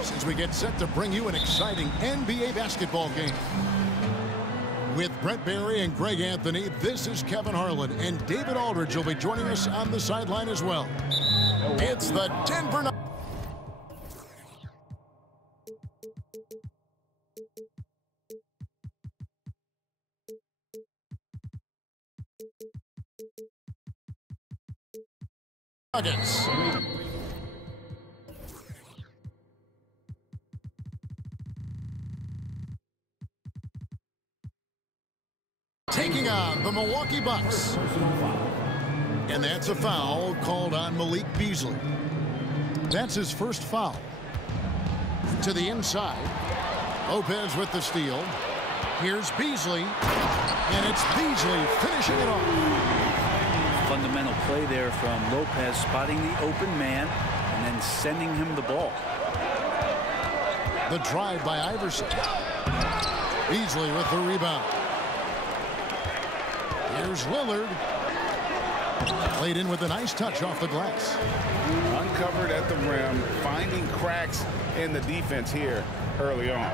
waves as we get set to bring you an exciting NBA basketball game. With Brent Barry and Greg Anthony, this is Kevin Harlan, and David Aldridge will be joining us on the sideline as well. It's the Denver Nuggets. Taking on the Milwaukee Bucks. And that's a foul called on Malik Beasley. That's his first foul. To the inside. Lopez with the steal. Here's Beasley. And it's Beasley finishing it off. Fundamental play there from Lopez, spotting the open man and then sending him the ball. The drive by Iverson. Beasley with the rebound. Here's Lillard. Played in with a nice touch off the glass. Uncovered at the rim, finding cracks in the defense here early on.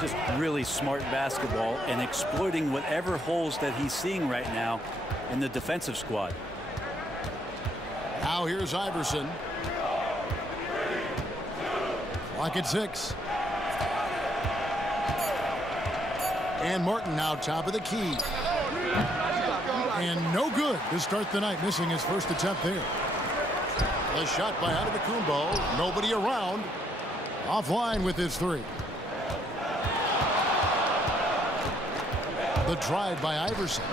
Just really smart basketball and exploiting whatever holes that he's seeing right now in the defensive squad. Now here's Iverson. Clock at 6. And Martin now top of the key. And no good to start the night, missing his first attempt there. The shot by Antetokounmpo. Nobody around. Offline with his three. The drive by Iverson.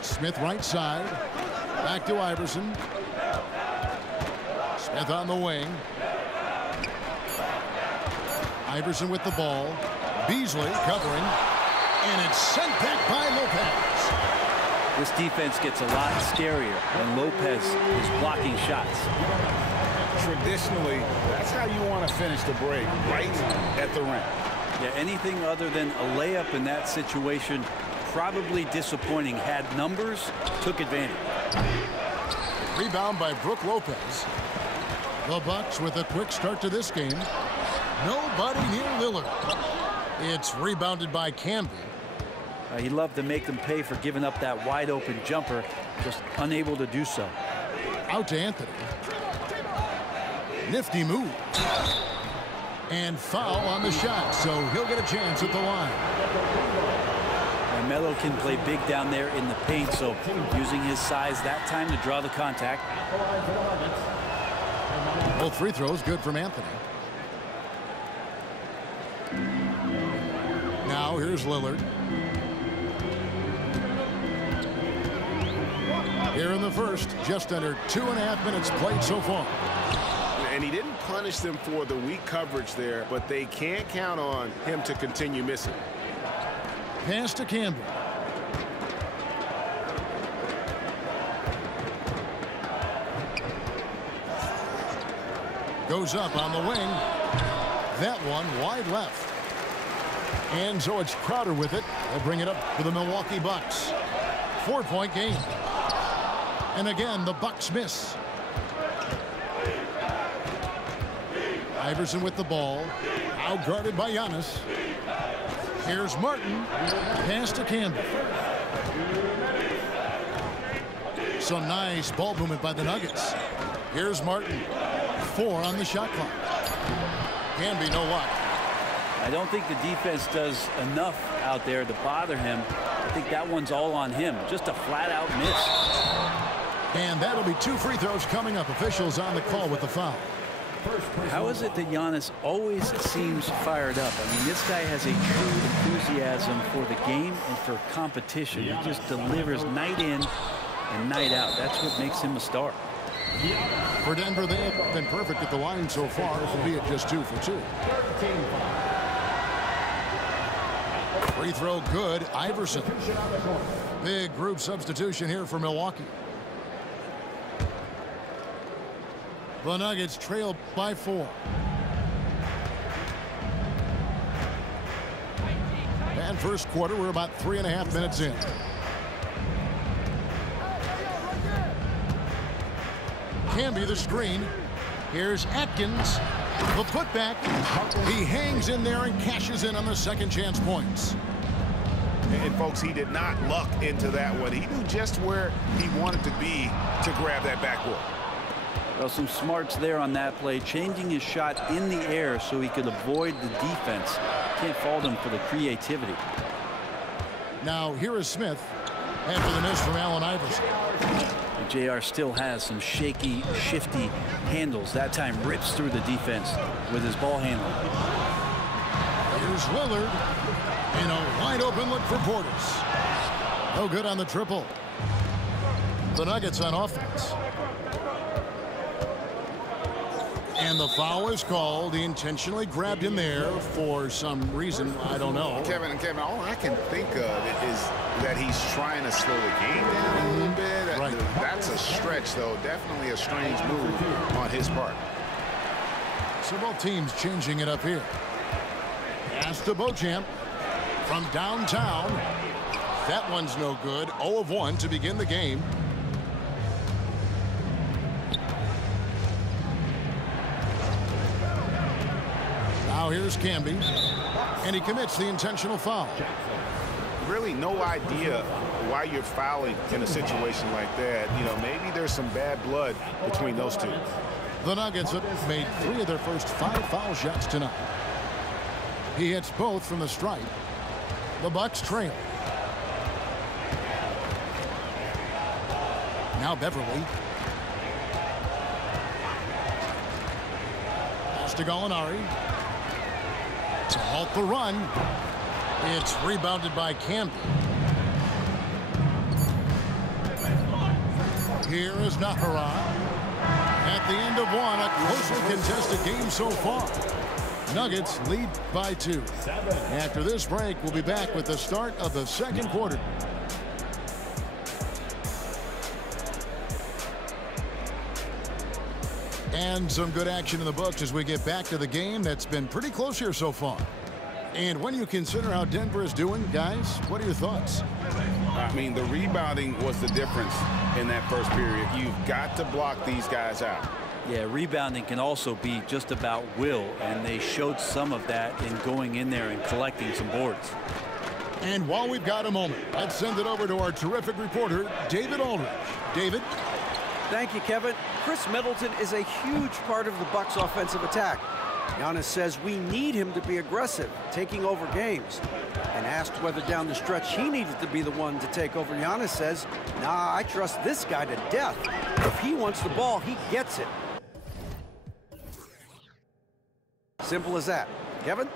Smith right side. Back to Iverson. Smith on the wing. Iverson with the ball. Beasley covering. And it's sent back by Lopez. This defense gets a lot scarier when Lopez is blocking shots. Traditionally, that's how you want to finish the break, right at the rim. Yeah, anything other than a layup in that situation, probably disappointing. Had numbers, took advantage. Rebound by Brook Lopez. The Bucks with a quick start to this game. Nobody near Lillard. It's rebounded by Camby. He loved to make them pay for giving up that wide open jumper, just unable to do so. Out to Anthony. Nifty move. And foul on the shot, so he'll get a chance at the line. And Melo can play big down there in the paint, so using his size that time to draw the contact. Both free throws good from Anthony. Now here's Lillard. Here in the first, just under 2.5 minutes played so far. And he didn't punish them for the weak coverage there, but they can't count on him to continue missing. Pass to Campbell. Goes up on the wing. That one wide left. And so it's Crowder with it. They'll bring it up for the Milwaukee Bucks. 4-point game. And again, the Bucks miss. Iverson with the ball. Out guarded by Giannis. Here's Martin. Pass to Campbell. Some nice ball movement by the Nuggets. Here's Martin. 4 on the shot clock. Can be no luck. I don't think the defense does enough out there to bother him. I think that one's all on him. Just a flat-out miss. And that'll be 2 free throws coming up. Officials on the call with the foul. How is it that Giannis always seems fired up? I mean, this guy has a true enthusiasm for the game and for competition. He just delivers night in and night out. That's what makes him a star. For Denver, they have been perfect at the line so far, albeit just 2 for 2. Free throw good. Iverson. Big group substitution here for Milwaukee. The Nuggets trail by 4. And first quarter, we're about 3.5 minutes in. Camby the screen. Here's Atkins. The putback. He hangs in there and cashes in on the second chance points. And folks, he did not luck into that one. He knew just where he wanted to be to grab that backboard. Well, some smarts there on that play, changing his shot in the air so he could avoid the defense. Can't fault him for the creativity. Now here is Smith after the miss from Allen Iverson. JR still has some shaky, shifty handles. That time rips through the defense with his ball handling. Here's Lillard in a wide open look for Portis. No good on the triple. The Nuggets on offense. And the foul is called. He intentionally grabbed him there for some reason. I don't know. Kevin, all I can think of is that he's trying to slow the game down a little bit. Right. That's a stretch, though. Definitely a strange move on his part. So both teams changing it up here. Pass to Beauchamp from downtown. That one's no good. 0 of 1 to begin the game. Now here's Camby, and he commits the intentional foul. Really no idea why you're fouling in a situation like that. You know, maybe there's some bad blood between those two. The Nuggets have made 3 of their first 5 foul shots tonight. He hits both from the stripe. The Bucks trail. Now Beverly. Pass to Gallinari. To halt the run. It's rebounded by Camby. Here is Nahara. At the end of one, a closely contested game so far. Nuggets lead by 2. After this break, we'll be back with the start of the second quarter. And some good action in the books as we get back to the game that's been pretty close here so far. And when you consider how Denver is doing, guys, what are your thoughts? I mean, the rebounding was the difference in that first period. You've got to block these guys out. Yeah, rebounding can also be just about will, and they showed some of that in going in there and collecting some boards. And while we've got a moment, let's send it over to our terrific reporter, David Aldridge. David? Thank you, Kevin. Chris Middleton is a huge part of the Bucks' offensive attack. Giannis says we need him to be aggressive, taking over games. And asked whether down the stretch he needed to be the one to take over, Giannis says, nah, I trust this guy to death. If he wants the ball, he gets it. Simple as that. Kevin?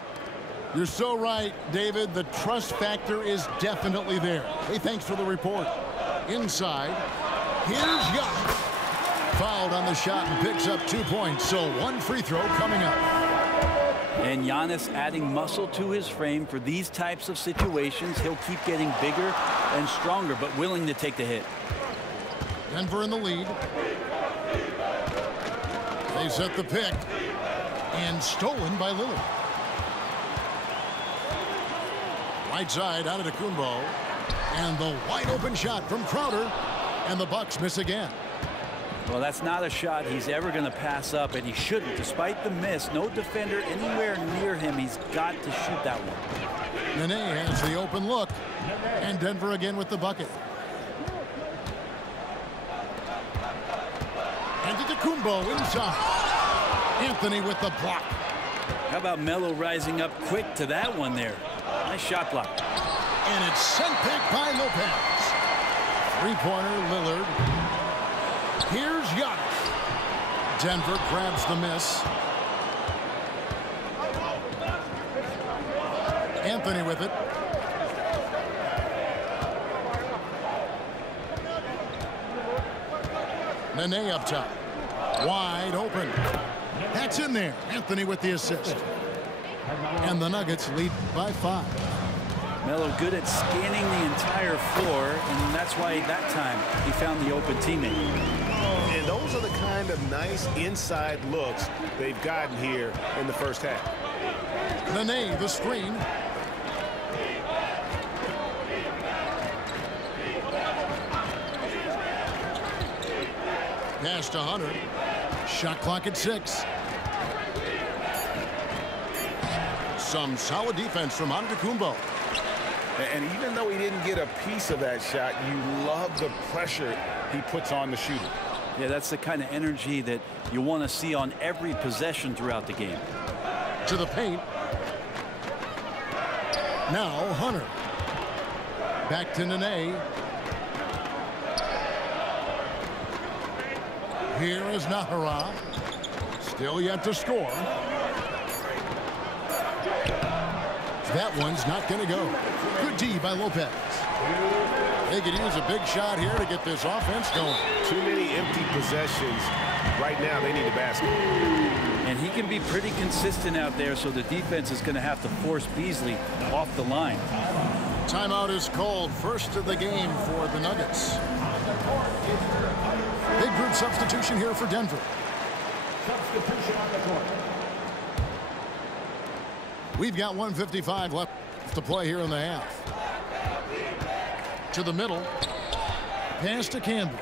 You're so right, David. The trust factor is definitely there. Hey, thanks for the report. Inside, here's Giannis. Fouled on the shot and picks up 2 points, so 1 free throw coming up. And Giannis adding muscle to his frame for these types of situations. He'll keep getting bigger and stronger, but willing to take the hit. Denver in the lead. They set the pick. And stolen by Lillard. Right side out of Kumbo. And the wide open shot from Crowder. And the Bucks miss again. Well, that's not a shot he's ever going to pass up, and he shouldn't. Despite the miss, no defender anywhere near him. He's got to shoot that one. Nene has the open look. And Denver again with the bucket. And to Kumbo inside. Anthony with the block. How about Melo rising up quick to that one there? Nice shot block. And it's sent back by Lopez. 3-pointer Lillard. Here's Giannis. Denver grabs the miss. Anthony with it. Nene up top. Wide open. That's in there. Anthony with the assist. And the Nuggets lead by 5. Melo good at scanning the entire floor, and that's why that time he found the open teammate. And those are the kind of nice inside looks they've gotten here in the first half. Nene, the screen. Pass to Hunter. Shot clock at 6. Some solid defense from Antetokounmpo. And even though he didn't get a piece of that shot, you love the pressure he puts on the shooter. Yeah, that's the kind of energy that you want to see on every possession throughout the game. To the paint. Now Hunter. Back to Nene. Here is Nahara. Still yet to score. That one's not going to go. Good D by Lopez. They could use a big shot here to get this offense going. Too many empty possessions. Right now, they need a basket. And he can be pretty consistent out there, so the defense is going to have to force Beasley off the line. Timeout is called. First of the game for the Nuggets. Big group substitution here for Denver. Substitution on the court. We've got 1:55 left to play here in the half. To the middle. Pass to Campbell.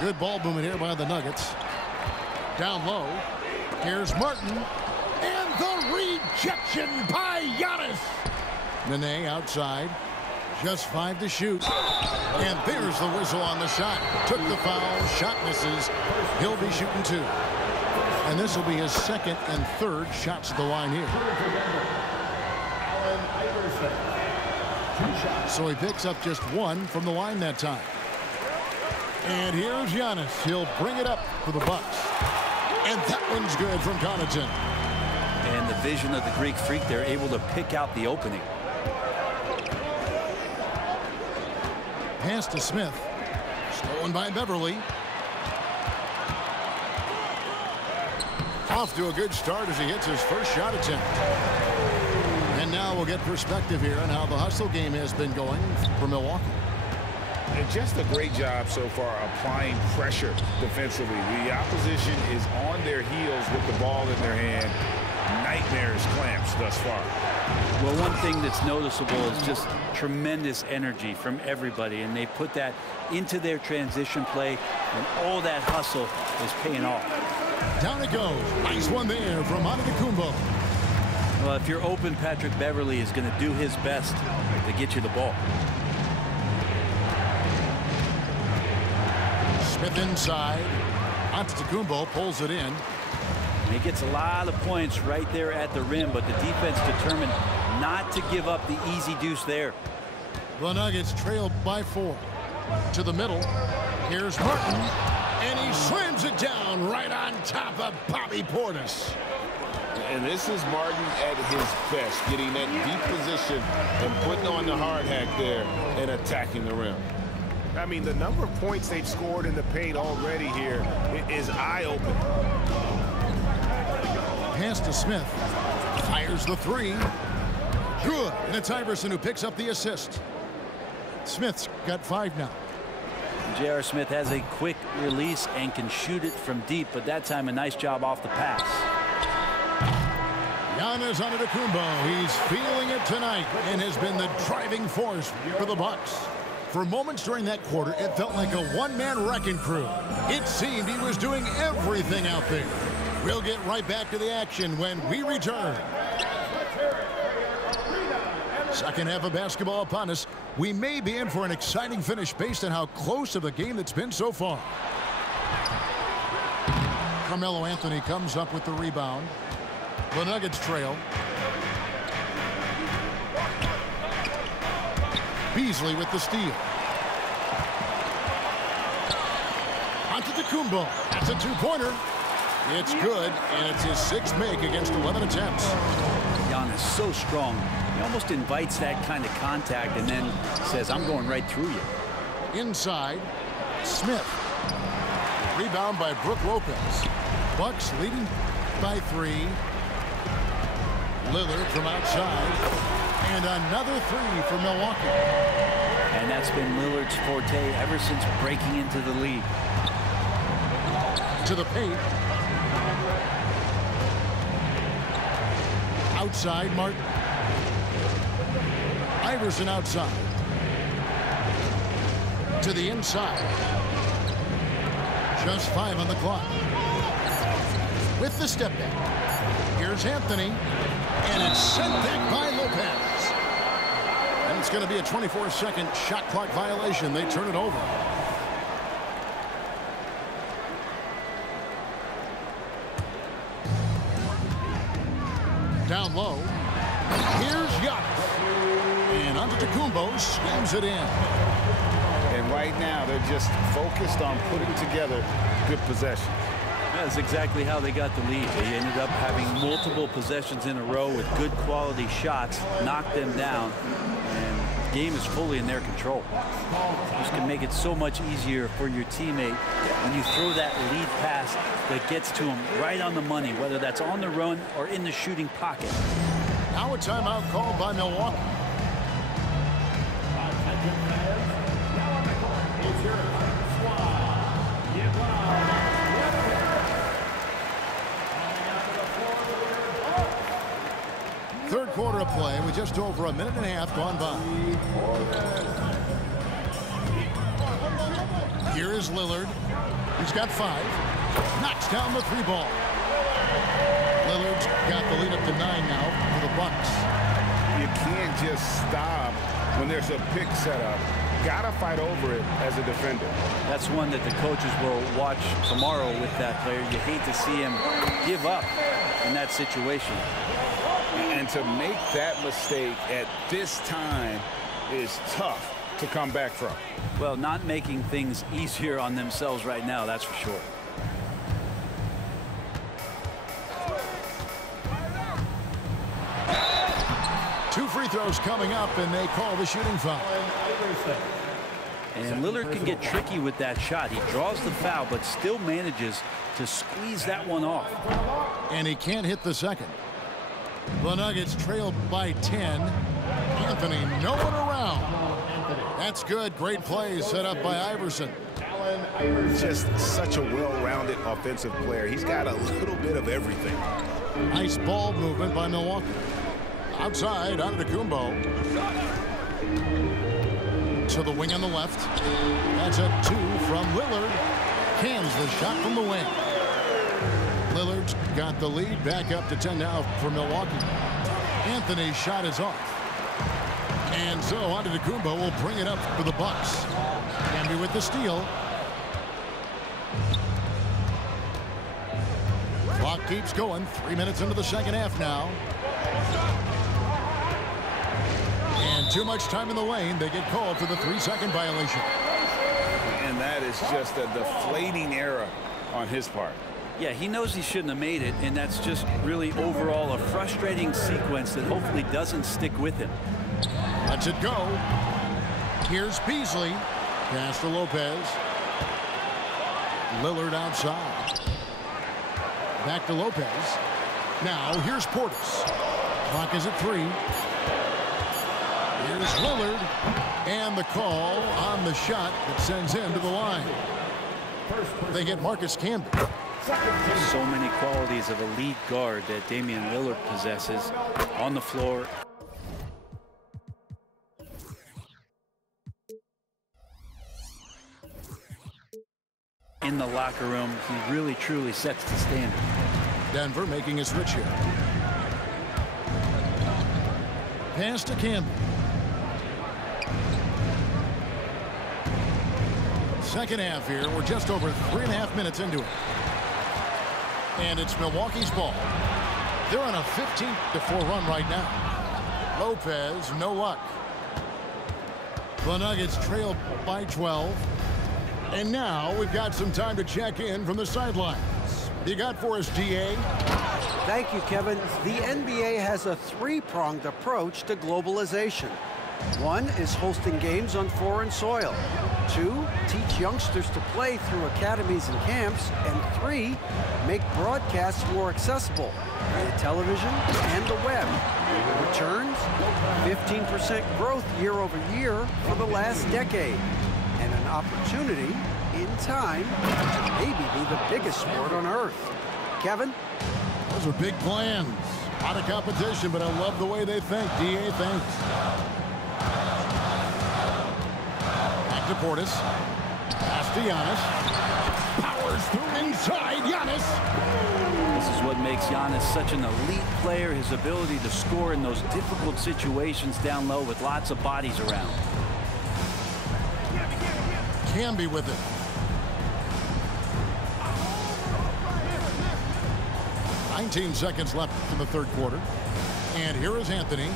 Good ball movement here by the Nuggets. Down low. Here's Martin. And the rejection by Giannis. Nene outside. Just 5 to shoot. And there's the whistle on the shot. Took the foul. Shot misses. He'll be shooting 2. And this will be his second and third shots at the line here. So he picks up just 1 from the line that time. And here's Giannis. He'll bring it up for the Bucks. And that one's good from Connaughton. And the vision of the Greek Freak, they're able to pick out the opening. Pass to Smith. Stolen by Beverly. Off to a good start as he hits his first shot attempt. And now we'll get perspective here on how the hustle game has been going for Milwaukee. And just a great job so far applying pressure defensively. The opposition is on their heels with the ball in their hand. Nightmares clamps thus far. Well, one thing that's noticeable is just tremendous energy from everybody, and they put that into their transition play, and all that hustle is paying off. Down it goes. Nice one there from Antetokounmpo. Well, if you're open, Patrick Beverly is going to do his best to get you the ball. Smith inside. Antetokounmpo pulls it in. He gets a lot of points right there at the rim, but the defense determined not to give up the easy deuce there. The Nuggets trail by 4. To the middle. Here's Martin. And he slams it down right on top of Bobby Portis. And this is Martin at his best, getting that deep position and putting on the hard hat there and attacking the rim. I mean, the number of points they've scored in the paint already here is eye-opening. Pass to Smith. Fires the 3. Good. And it's Iverson who picks up the assist. Smith's got 5 now. J.R. Smith has a quick release and can shoot it from deep, but that time a nice job off the pass. Giannis Antetokounmpo, he's feeling it tonight and has been the driving force for the Bucks. For moments during that quarter, it felt like a one-man wrecking crew. It seemed he was doing everything out there. We'll get right back to the action when we return. Second half of basketball upon us. We may be in for an exciting finish based on how close of a game that's been so far. Carmelo Anthony comes up with the rebound. The Nuggets trail. Beasley with the steal. Antetokounmpo. That's a 2-pointer. It's good, and it's his 6th make against 11 attempts. Giannis so strong. He almost invites that kind of contact and then says, I'm going right through you. Inside, Smith. Rebound by Brook Lopez. Bucks leading by 3. Lillard from outside. And another 3 for Milwaukee. And that's been Lillard's forte ever since breaking into the league. To the paint. Outside, Martin. Iverson outside. To the inside. Just 5 on the clock. With the step back. Here's Anthony. And it's sent back by Lopez. And it's going to be a 24-second shot clock violation. They turn it over. Down low. Here's Giannis. And Antetokounmpo slams it in. And right now, they're just focused on putting together good possessions. That's exactly how they got the lead. They ended up having multiple possessions in a row with good quality shots, knocked them down, and the game is fully in their control. This can make it so much easier for your teammate when you throw that lead pass that gets to him right on the money, whether that's on the run or in the shooting pocket. Now a timeout called by Milwaukee. Third quarter of play with just over a minute and a half gone by. Here is Lillard. He's got 5. Knocks down the 3 ball. Lillard's got the lead up to 9 now for the Bucks. You can't just stop when there's a pick set up. Gotta fight over it as a defender. That's one that the coaches will watch tomorrow with that player. You hate to see him give up in that situation. And to make that mistake at this time is tough to come back from. Well, not making things easier on themselves right now, that's for sure. Two free throws coming up, and they call the shooting foul. And Lillard can get tricky with that shot. He draws the foul, but still manages to squeeze that one off. And he can't hit the second. The Nuggets trailed by 10. Anthony, no one around. That's good. Great play set up by Iverson. Just such a well-rounded offensive player. He's got a little bit of everything. Nice ball movement by Milwaukee. Outside, Antetokounmpo. To the wing on the left. That's a 2 from Lillard. Cans the shot from the wing. Lillard's got the lead back up to 10 now for Milwaukee. Anthony's shot is off. And so Antetokounmpo will bring it up for the Bucks. Camby with the steal. Clock keeps going. 3 minutes into the second half now. And too much time in the lane. They get called for the 3-second violation. And that is just a deflating error on his part. Yeah, he knows he shouldn't have made it, and that's just really overall a frustrating sequence that hopefully doesn't stick with him. Lets it go. Here's Beasley. Pass to Lopez. Lillard outside. Back to Lopez. Now here's Portis. Clock is at 3. Here's Lillard. And the call on the shot that sends him to the line. They get Marcus Camby. So many qualities of a lead guard that Damian Lillard possesses on the floor. In the locker room, he really truly sets the standard. Denver making a switch here. Pass to Camby. Second half here. We're just over 3.5 minutes into it. And it's Milwaukee's ball. They're on a 15-4 run right now. Lopez, no luck. The Nuggets trail by 12. And now we've got some time to check in from the sidelines. You got for us, DA? Thank you, Kevin. The NBA has a 3-pronged approach to globalization. 1 is hosting games on foreign soil. 2, teach youngsters to play through academies and camps. And 3, make broadcasts more accessible via television and the web. Returns, 15% growth year over year for the last decade. And an opportunity in time to maybe be the biggest sport on earth. Kevin? Those are big plans. A lot of competition, but I love the way they think. DA, thanks. Back to Portis. Pass to Giannis. Power powers through inside Giannis. This is what makes Giannis such an elite player, his ability to score in those difficult situations down low with lots of bodies around. Camby with it. "19 seconds left in the third quarter. And here is Anthony.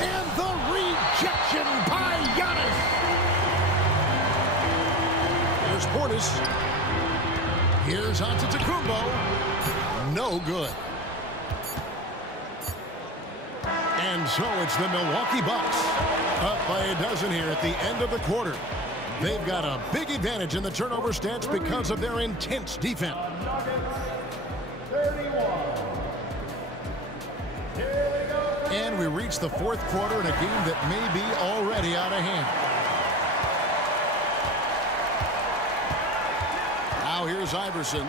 And the rejection by Giannis. Here's Portis. Here's Antetokounmpo. No good. And so it's the Milwaukee Bucks up by a dozen here at the end of the quarter. They've got a big advantage in the turnover stats because of their intense defense. And we reach the fourth quarter in a game that may be already out of hand. Now here's Iverson.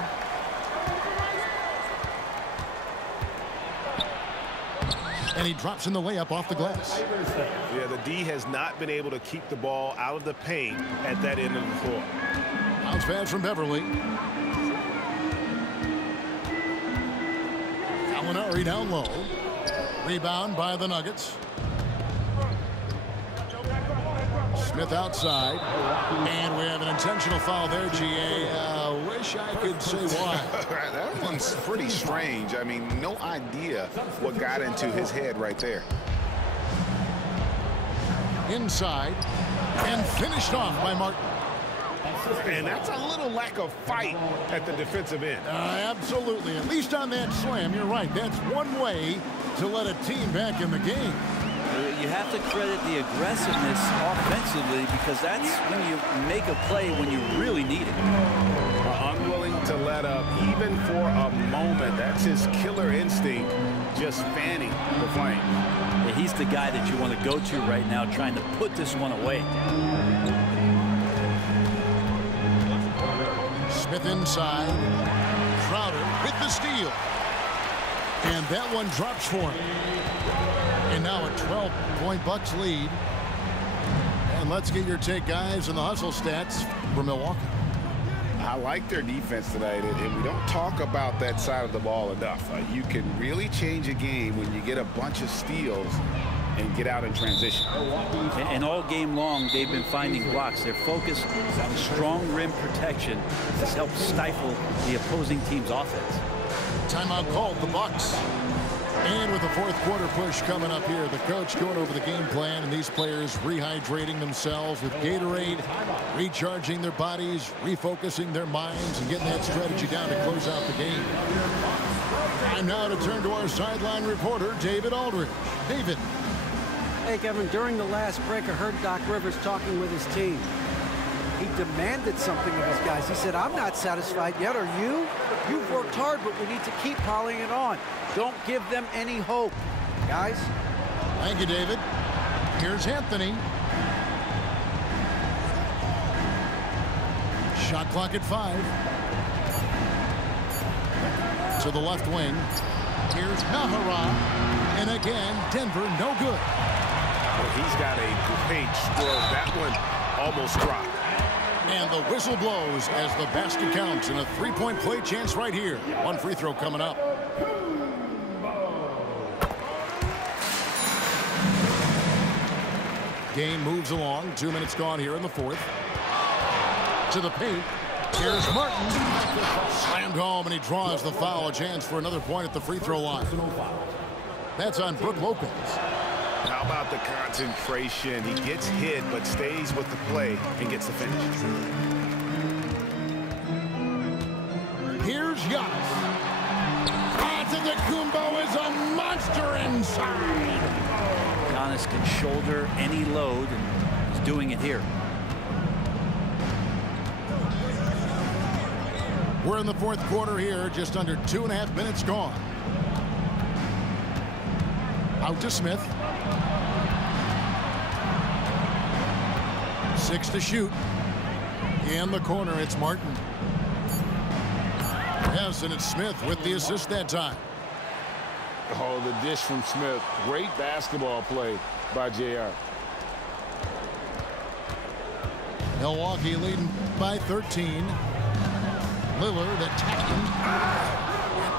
And he drops in the layup off the glass. Yeah, the D has not been able to keep the ball out of the paint at that end of the floor. Bounce pass from Beverly. Gallinari down low. Rebound by the Nuggets. Smith outside. And we have an intentional foul there, GA. Wish I could say why. That one's pretty strange. I mean, no idea what got into his head right there. Inside. And finished off by Martin. And that's a little lack of fight at the defensive end. Absolutely. At least on that slam, you're right. That's one way to let a team back in the game. You have to credit the aggressiveness offensively because that's when you make a play when you really need it. Unwilling to let up even for a moment. That's his killer instinct, just fanning the flame. Yeah, he's the guy that you want to go to right now trying to put this one away. Smith inside. Crowder with the steal. And that one drops for him. And now a 12-point Bucks lead. And let's get your take, guys, on the hustle stats for Milwaukee. I like their defense tonight, and we don't talk about that side of the ball enough. You can really change a game when you get a bunch of steals and get out in transition. And all game long, they've been finding blocks. Their focus on strong rim protection has helped stifle the opposing team's offense. Timeout called, the Bucks. And with the fourth quarter push coming up here, the coach going over the game plan and these players rehydrating themselves with Gatorade, recharging their bodies, refocusing their minds, and getting that strategy down to close out the game. Time now to turn to our sideline reporter, David Aldridge. David. Hey, Kevin, during the last break, I heard Doc Rivers talking with his team. He demanded something of his guys. He said, I'm not satisfied yet, are you? You've worked hard, but we need to keep piling it on. Don't give them any hope, guys. Thank you, David. Here's Anthony. Shot clock at 5. To the left wing. Here's Nahara. And again, Denver, no good. Well, he's got a great stroke. That one almost dropped. And the whistle blows as the basket counts, and a three-point play chance right here. One free throw coming up. Game moves along. 2 minutes gone here in the fourth. To the paint. Here's Martin. Slammed home, and he draws the foul. A chance for another point at the free throw line. That's on Brook Lopez. How about the concentration? He gets hit, but stays with the play and gets the finish. Here's Giannis. Antetokounmpo is a monster inside. Giannis can shoulder any load, and he's doing it here. We're in the fourth quarter here, just under 2.5 minutes gone. Out to Smith. 6 to shoot. In the corner, it's Martin. Yes, and it's Smith with the assist that time. Oh, the dish from Smith. Great basketball play by JR. Milwaukee leading by 13. Lillard attacking.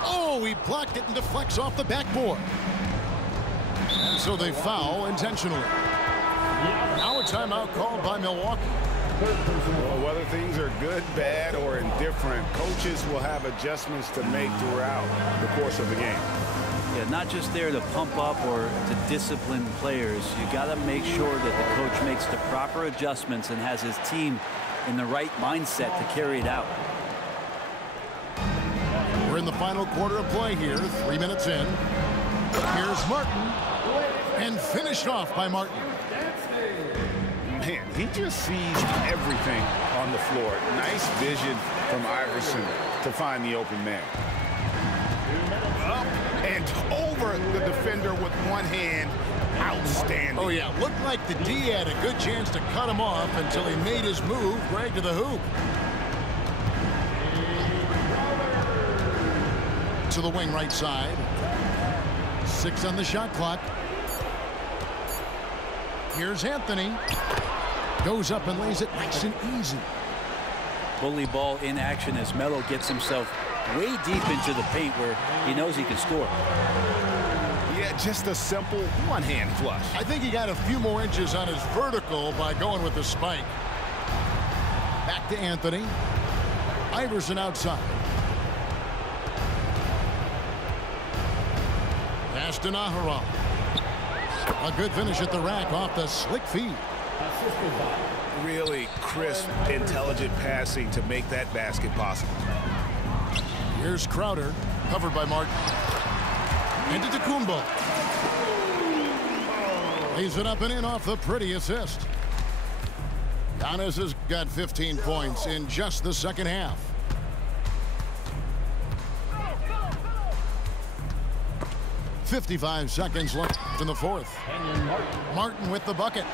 Oh, he blocked it and deflects off the backboard. And so they foul intentionally. Now a timeout called by Milwaukee. Well, whether things are good, bad, or indifferent, coaches will have adjustments to make throughout the course of the game. Yeah, not just there to pump up or to discipline players. You got to make sure that the coach makes the proper adjustments and has his team in the right mindset to carry it out. We're in the final quarter of play here, 3 minutes in. Here's Martin, and finished off by Martin. Man, he just sees everything on the floor. Nice vision from Iverson to find the open man. Up and over the defender with one hand. Outstanding. Oh, yeah. Looked like the D had a good chance to cut him off until he made his move right to the hoop. To the wing right side. 6 on the shot clock. Here's Anthony. Goes up and lays it nice and easy. Bully ball in action as Melo gets himself way deep into the paint where he knows he can score. Yeah, just a simple one-hand flush. I think he got a few more inches on his vertical by going with the spike. Back to Anthony. Iverson outside. Pass to Naharov. A good finish at the rack off the slick feed. Really crisp, intelligent passing to make that basket possible. Here's Crowder, covered by Martin. Into Tacumbo. Lays it up and in off the pretty assist. Giannis has got 15 points in just the second half. .55 seconds left in the fourth. Martin with the bucket.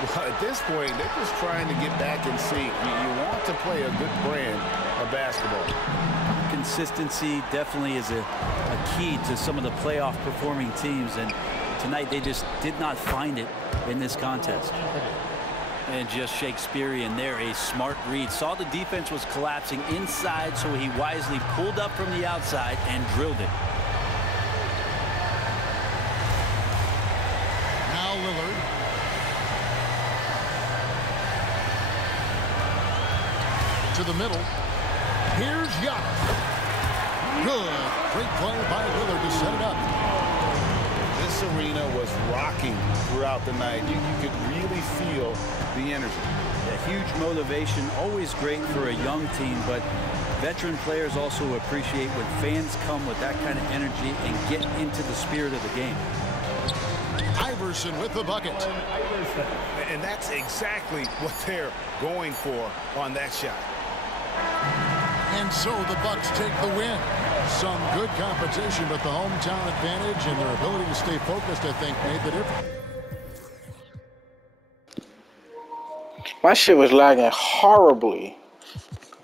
Well, at this point, they're just trying to get back in sync. You want to play a good brand of basketball. Consistency definitely is a key to some of the playoff performing teams, and tonight they just did not find it in this contest. And just Shakespearean there, a smart read. Saw the defense was collapsing inside, so he wisely pulled up from the outside and drilled it. Now Lillard. To the middle. Here's Giannis. Good. Great play by Lillard to set it up. This arena was rocking throughout the night. You could really feel the energy. A huge motivation, always great for a young team, but veteran players also appreciate when fans come with that kind of energy and get into the spirit of the game. Iverson with the bucket. And that's exactly what they're going for on that shot. And so the Bucks take the win. Some good competition, but the hometown advantage and their ability to stay focused, I think, made the difference. My shit was lagging horribly.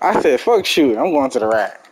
I said, fuck shoot, I'm going to the rack.